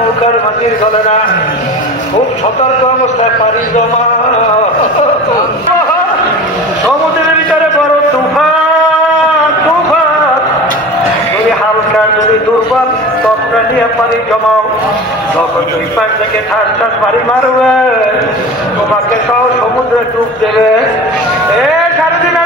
নৌকার ভাঙির চলে না, খুব সতর্ক অবস্থায় পানি জমা। সমুদ্রের ভিতরে বড় তুফান তুফান, যদি হালকা যদি দুর্বল ততটা নিয়ে পানি জমাও, তখন দুই পাশ থেকে ঠাস ঠাস পানি মারবে, তোমাকে সহ সমুদ্রে ডুব দেবে। সারাদিন